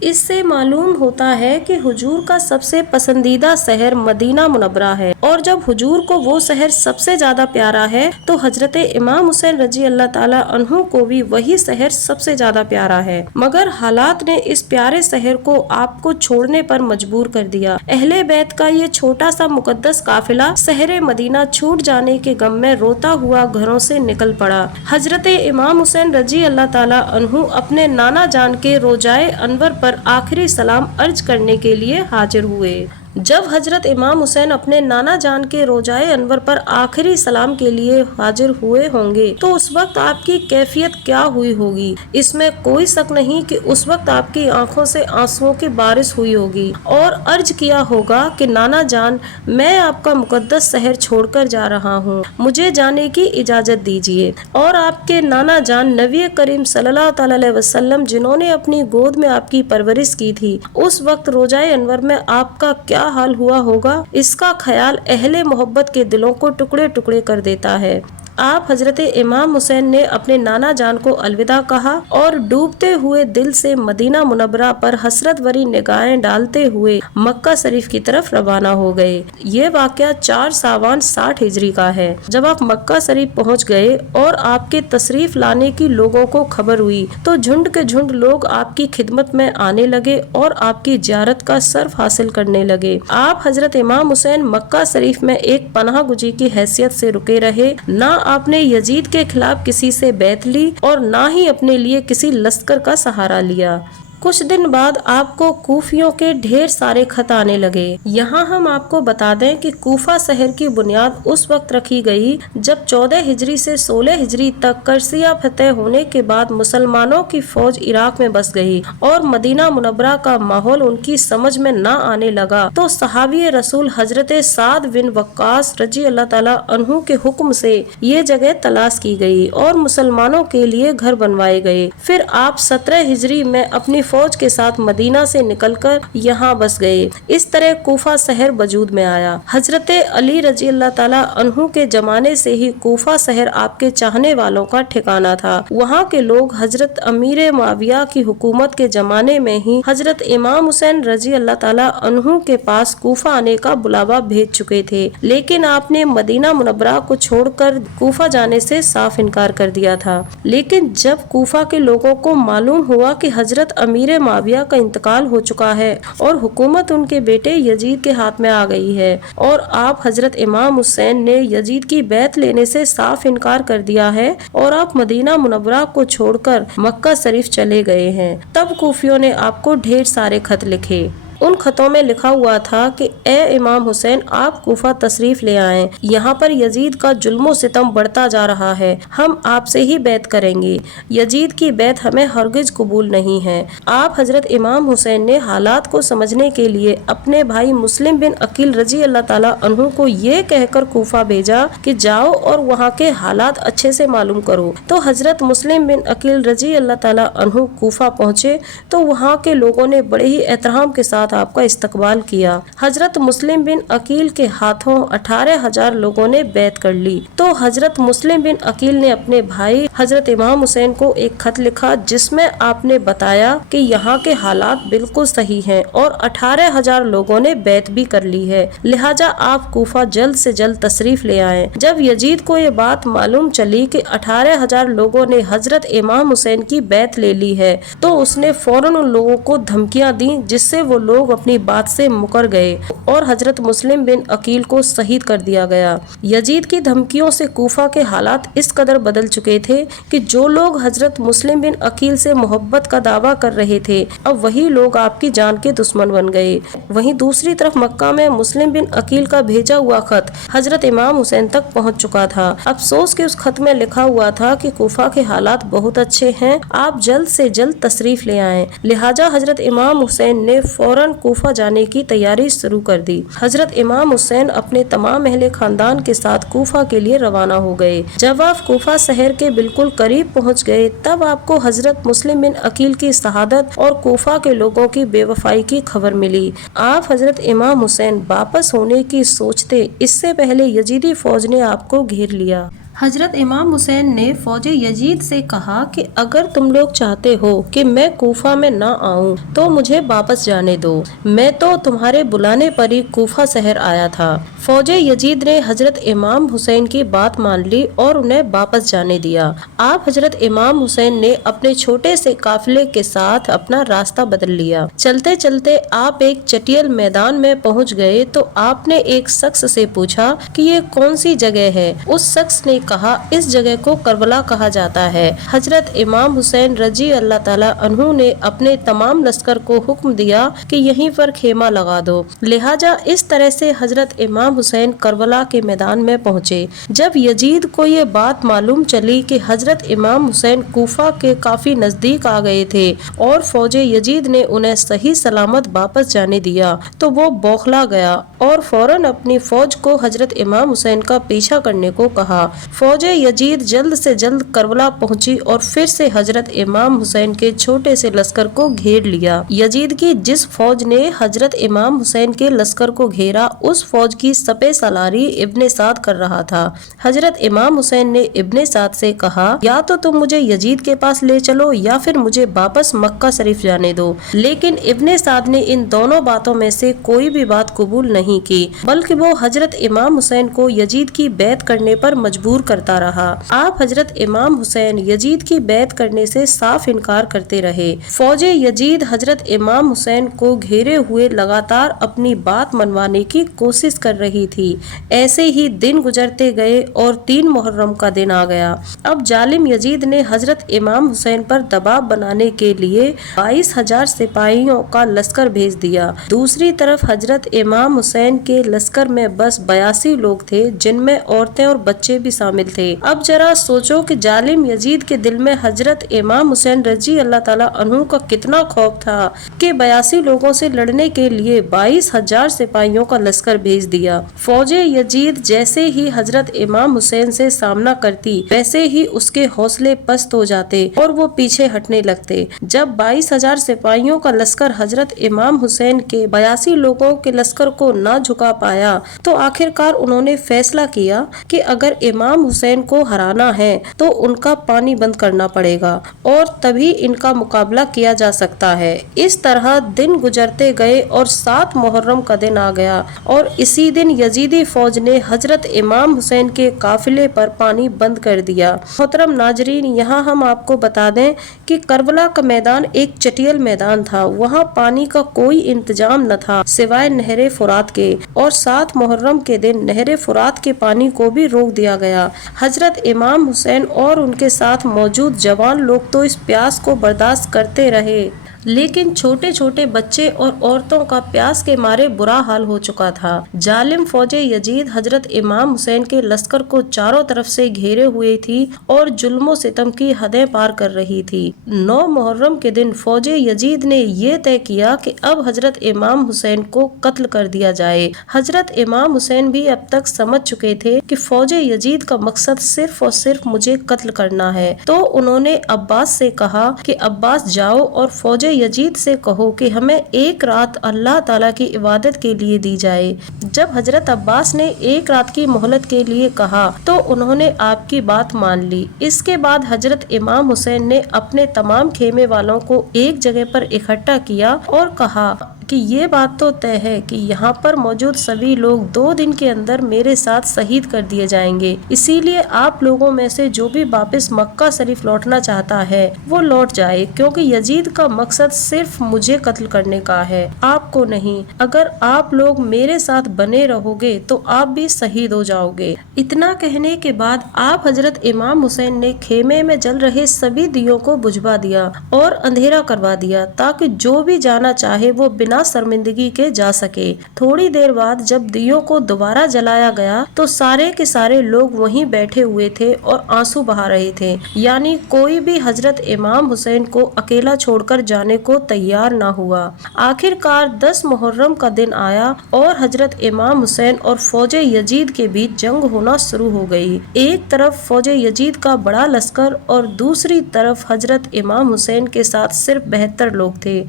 اس سے معلوم ہوتا ہے کہ حضور کا سب سے پسندیدہ شہر مدینہ منورہ ہے، اور جب حضور کو وہ شہر سب سے زیادہ پیارا ہے تو حضرت امام حسین رضی اللہ تعالیٰ عنہ کو بھی وہی شہر سب سے زیادہ پیارا ہے، مگر حالات نے اس پیارے شہر کو آپ کو چھوڑنے پر مجبور کر دیا۔ اہل بیت کا یہ چھوٹا سا مقدس قافلہ شہر مدینہ چھوٹ جانے کے غم میں روتا ہوا گھروں سے نکل پڑا۔ حضرت امام حسین رضی اللہ تعالیٰ عنہ اپنے نانا جان کے روضۂ انور پر آخری سلام عرض کرنے کے لیے حاضر ہوئے۔ جب حضرت امام حسین اپنے نانا جان کے روضۂ انور پر آخری سلام کے لیے حاضر ہوئے ہوں گے تو اس وقت آپ کی کیفیت کیا ہوئی ہوگی؟ اس میں کوئی شک نہیں کہ اس وقت آپ کی آنکھوں سے آنسوؤں کی بارش ہوئی ہوگی اور عرض کیا ہوگا کہ نانا جان، میں آپ کا مقدس شہر چھوڑ کر جا رہا ہوں، مجھے جانے کی اجازت دیجیے۔ اور آپ کے نانا جان نبی کریم صلی اللہ تعالی علیہ وسلم، جنہوں نے اپنی گود میں آپ کی پرورش کی تھی، اس وقت روضۂ انور میں آپ کا کیا حال ہوا ہوگا؟ اس کا خیال اہل محبت کے دلوں کو ٹکڑے ٹکڑے کر دیتا ہے۔ آپ حضرت امام حسین نے اپنے نانا جان کو الوداع کہا اور ڈوبتے ہوئے دل سے مدینہ منورہ پر حسرت بھری نگاہیں ڈالتے ہوئے مکہ شریف کی طرف روانہ ہو گئے۔ یہ واقعہ 4 ساون 60 ہجری کا ہے۔ جب آپ مکہ شریف پہنچ گئے اور آپ کے تشریف لانے کی لوگوں کو خبر ہوئی تو جھنڈ کے جھنڈ لوگ آپ کی خدمت میں آنے لگے اور آپ کی زیارت کا شرف حاصل کرنے لگے۔ آپ حضرت امام حسین مکہ شریف میں ایک پناہ گزین کی حیثیت سے رکے رہے، نہ آپ نے یزید کے خلاف کسی سے بیعت لی اور نہ ہی اپنے لیے کسی لشکر کا سہارا لیا۔ کچھ دن بعد آپ کو کوفیوں کے ڈھیر سارے خط آنے لگے۔ یہاں ہم آپ کو بتا دیں کہ کوفہ شہر کی بنیاد اس وقت رکھی گئی جب 14 ہجری سے 16 ہجری تک کرسیہ فتح ہونے کے بعد مسلمانوں کی فوج عراق میں بس گئی اور مدینہ منورہ کا ماحول ان کی سمجھ میں نہ آنے لگا تو صحابی رسول حضرت سعد بن وقاص رضی اللہ تعالیٰ عنہ کے حکم سے یہ جگہ تلاش کی گئی اور مسلمانوں کے لیے گھر بنوائے گئے۔ پھر آپ 17 ہجری میں اپنی فوج کے ساتھ مدینہ سے نکل کر یہاں بس گئے۔ اس طرح کوفہ شہر وجود میں آیا۔ حضرت علی رضی اللہ تعالیٰ عنہ کے زمانے سے ہی کوفہ شہر آپ کے چاہنے والوں کا ٹھکانہ تھا۔ وہاں کے لوگ حضرت امیر معاویہ کی حکومت کے زمانے میں ہی حضرت امام حسین رضی اللہ تعالیٰ عنہ کے پاس کوفہ آنے کا بلاوا بھیج چکے تھے، لیکن آپ نے مدینہ منورہ کو چھوڑ کر کوفہ جانے سے صاف انکار کر دیا تھا۔ لیکن جب کوفہ کے لوگوں کو معلوم ہوا کہ حضرت امیر معاویہ کا انتقال ہو چکا ہے اور حکومت ان کے بیٹے یزید کے ہاتھ میں آ گئی ہے اور آپ حضرت امام حسین نے یزید کی بیعت لینے سے صاف انکار کر دیا ہے اور آپ مدینہ منورہ کو چھوڑ کر مکہ شریف چلے گئے ہیں، تب کوفیوں نے آپ کو ڈھیر سارے خط لکھے۔ ان خطوں میں لکھا ہوا تھا کہ اے امام حسین، آپ کوفہ تشریف لے آئیں، یہاں پر یزید کا ظلم و ستم بڑھتا جا رہا ہے، ہم آپ سے ہی بیعت کریں گے، یزید کی بیعت ہمیں ہرگز قبول نہیں ہے۔ آپ حضرت امام حسین نے حالات کو سمجھنے کے لیے اپنے بھائی مسلم بن عقیل رضی اللہ تعالیٰ عنہ کو یہ کہہ کر کوفہ بھیجا کہ جاؤ اور وہاں کے حالات اچھے سے معلوم کرو۔ تو حضرت مسلم بن عقیل رضی اللہ تعالیٰ عنہ کوفہ پہنچے تو وہاں کے لوگوں نے بڑے ہی احترام کے ساتھ آپ کا استقبال کیا۔ حضرت مسلم بن عقیل کے ہاتھوں 18,000 لوگوں نے بیعت کر لی۔ تو حضرت مسلم بن عقیل نے اپنے بھائی حضرت امام حسین کو ایک خط لکھا جس میں آپ نے بتایا کہ یہاں کے حالات بالکل صحیح ہیں اور 18,000 لوگوں نے بیعت بھی کر لی ہے، لہٰذا آپ کوفہ جلد سے جلد تشریف لے آئیں۔ جب یزید کو یہ بات معلوم چلی کہ 18,000 لوگوں نے حضرت امام حسین کی بیعت لے لی ہے تو اس نے فوراً ان لوگوں کو دھمکیاں دیں جس سے وہ لوگ اپنی بات سے مکر گئے اور حضرت مسلم بن عقیل کو شہید کر دیا گیا۔ یزید کی دھمکیوں سے کوفہ کے حالات اس قدر بدل چکے تھے کہ جو لوگ حضرت مسلم بن عقیل سے محبت کا دعویٰ کر رہے تھے اب وہی لوگ آپ کی جان کے دشمن بن گئے۔ وہیں دوسری طرف مکہ میں مسلم بن عقیل کا بھیجا ہوا خط حضرت امام حسین تک پہنچ چکا تھا۔ افسوس کہ اس خط میں لکھا ہوا تھا کہ کوفہ کے حالات بہت اچھے ہیں، آپ جلد سے جلد تشریف لے آئیں، لہٰذا حضرت امام حسین نے فوراً کوفہ جانے کی تیاری شروع کر دی۔ حضرت امام حسین اپنے تمام اہل خاندان کے ساتھ کوفہ کے لیے روانہ ہو گئے۔ جب آپ کوفہ شہر کے بالکل قریب پہنچ گئے تب آپ کو حضرت مسلم بن عقیل کی شہادت اور کوفہ کے لوگوں کی بے وفائی کی خبر ملی۔ آپ حضرت امام حسین واپس ہونے کی سوچتے اس سے پہلے یزیدی فوج نے آپ کو گھیر لیا۔ حضرت امام حسین نے فوج یزید سے کہا کہ اگر تم لوگ چاہتے ہو کہ میں کوفہ میں نہ آؤں تو مجھے واپس جانے دو، میں تو تمہارے بلانے پر ہی کوفہ شہر آیا تھا۔ فوج یزید نے حضرت امام حسین کی بات مان لی اور انہیں واپس جانے دیا۔ آپ حضرت امام حسین نے اپنے چھوٹے سے قافلے کے ساتھ اپنا راستہ بدل لیا۔ چلتے چلتے آپ ایک چٹیل میدان میں پہنچ گئے تو آپ نے ایک شخص سے پوچھا کہ یہ کون سی جگہ ہے؟ اس شخص نے کہا اس جگہ کو کربلا کہا جاتا ہے۔ حضرت امام حسین رضی اللہ تعالیٰ عنہ نے اپنے تمام لشکر کو حکم دیا کہ یہیں پر خیمہ لگا دو، لہٰذا اس طرح سے حضرت امام حسین کربلا کے میدان میں پہنچے۔ جب یزید کو یہ بات معلوم چلی کہ حضرت امام حسین کوفہ کے کافی نزدیک آ گئے تھے اور فوج یزید نے انہیں صحیح سلامت واپس جانے دیا تو وہ بوکھلا گیا اور فوراً اپنی فوج کو حضرت امام حسین کا پیچھا کرنے کو کہا۔ فوج یزید جلد سے جلد کربلا پہنچی اور پھر سے حضرت امام حسین کے چھوٹے سے لشکر کو گھیر لیا۔ یزید کی جس فوج نے حضرت امام حسین کے لشکر کو گھیرا اس فوج کی سپہ سالاری ابن سعد کر رہا تھا۔ حضرت امام حسین نے ابن سعد سے کہا یا تو تم مجھے یزید کے پاس لے چلو یا پھر مجھے واپس مکہ شریف جانے دو، لیکن ابن سعد نے ان دونوں باتوں میں سے کوئی بھی بات قبول نہیں کی بلکہ وہ حضرت امام حسین کو یزید کی بیعت کرنے پر مجبور کرتا رہا۔ آپ حضرت امام حسین یزید کی بیعت کرنے سے صاف انکار کرتے رہے۔ فوج یزید حضرت امام حسین کو گھیرے ہوئے لگاتار اپنی بات منوانے کی کوشش کر رہی تھی۔ ایسے ہی دن گزرتے گئے اور 3 محرم کا دن آ گیا۔ اب ظالم یزید نے حضرت امام حسین پر دباؤ بنانے کے لیے 22,000 سپاہیوں کا لشکر بھیج دیا۔ دوسری طرف حضرت امام حسین کے لشکر میں بس 82 لوگ تھے جن میں عورتیں اور بچے بھی شامل تھے۔ اب ذرا سوچو کہ ظالم یزید کے دل میں حضرت امام حسین رضی اللہ تعالیٰ عنہ کا کتنا خوف تھا کہ 82 لوگوں سے لڑنے کے لیے 22,000 سپاہیوں کا لشکر بھیج دیا۔ فوج یزید جیسے ہی حضرت امام حسین سے سامنا کرتی ویسے ہی اس کے حوصلے پست ہو جاتے اور وہ پیچھے ہٹنے لگتے۔ جب 22,000 سپاہیوں کا لشکر حضرت امام حسین کے 82 لوگوں کے لشکر کو نہ جھکا پایا تو آخر کار انہوں نے فیصلہ کیا کہ اگر امام حسین کو ہرانا ہے تو ان کا پانی بند کرنا پڑے گا اور تبھی ان کا مقابلہ کیا جا سکتا ہے۔ اس طرح دن گزرتے گئے اور 7 محرم کا دن آ گیا اور اسی دن یزیدی فوج نے حضرت امام حسین کے قافلے پر پانی بند کر دیا۔ محترم ناظرین، یہاں ہم آپ کو بتا دیں کہ کربلا کا میدان ایک چٹیل میدان تھا، وہاں پانی کا کوئی انتظام نہ تھا سوائے نہر فرات کے، اور 7 محرم کے دن نہر فرات کے پانی کو بھی روک دیا گیا۔ حضرت امام حسین اور ان کے ساتھ موجود جوان لوگ تو اس پیاس کو برداشت کرتے رہے لیکن چھوٹے چھوٹے بچے اور عورتوں کا پیاس کے مارے برا حال ہو چکا تھا۔ ظالم فوج یزید حضرت امام حسین کے لشکر کو چاروں طرف سے گھیرے ہوئے تھی اور ظلم و ستم کی حدیں پار کر رہی تھی۔ 9 محرم کے دن فوج یزید نے یہ طے کیا کہ اب حضرت امام حسین کو قتل کر دیا جائے۔ حضرت امام حسین بھی اب تک سمجھ چکے تھے کہ فوج یزید کا مقصد صرف اور صرف مجھے قتل کرنا ہے، تو انہوں نے عباس سے کہا کہ عباس جاؤ اور فوج یزید سے کہو کہ ہمیں ایک رات اللہ تعالیٰ کی عبادت کے لیے دی جائے۔ جب حضرت عباس نے ایک رات کی مہلت کے لیے کہا تو انہوں نے آپ کی بات مان لی۔ اس کے بعد حضرت امام حسین نے اپنے تمام خیمے والوں کو ایک جگہ پر اکٹھا کیا اور کہا کہ یہ بات تو طے ہے کہ یہاں پر موجود سبھی لوگ 2 دن کے اندر میرے ساتھ شہید کر دیے جائیں گے، اسی لیے آپ لوگوں میں سے جو بھی واپس مکہ شریف لوٹنا چاہتا ہے وہ لوٹ جائے، کیونکہ یزید کا مقصد صرف مجھے قتل کرنے کا ہے، آپ کو نہیں۔ اگر آپ لوگ میرے ساتھ بنے رہو گے تو آپ بھی شہید ہو جاؤ گے۔ اتنا کہنے کے بعد آپ حضرت امام حسین نے خیمے میں جل رہے سبھی دیوں کو بجھوا دیا اور اندھیرا کروا دیا تاکہ جو بھی جانا چاہے وہ بنا شرمندگی کے جا سکے۔ تھوڑی دیر بعد جب دیوں کو دوبارہ جلایا گیا تو سارے کے سارے لوگ وہیں بیٹھے ہوئے تھے اور آنسو بہا رہے تھے، یعنی کوئی بھی حضرت امام حسین کو اکیلا چھوڑ کر جانے کو تیار نہ ہوا۔ آخر کار 10 محرم کا دن آیا اور حضرت امام حسین اور فوج یزید کے بیچ جنگ ہونا شروع ہو گئی۔ ایک طرف فوج یزید کا بڑا لشکر اور دوسری طرف حضرت امام حسین کے ساتھ صرف 72 لوگ تھے۔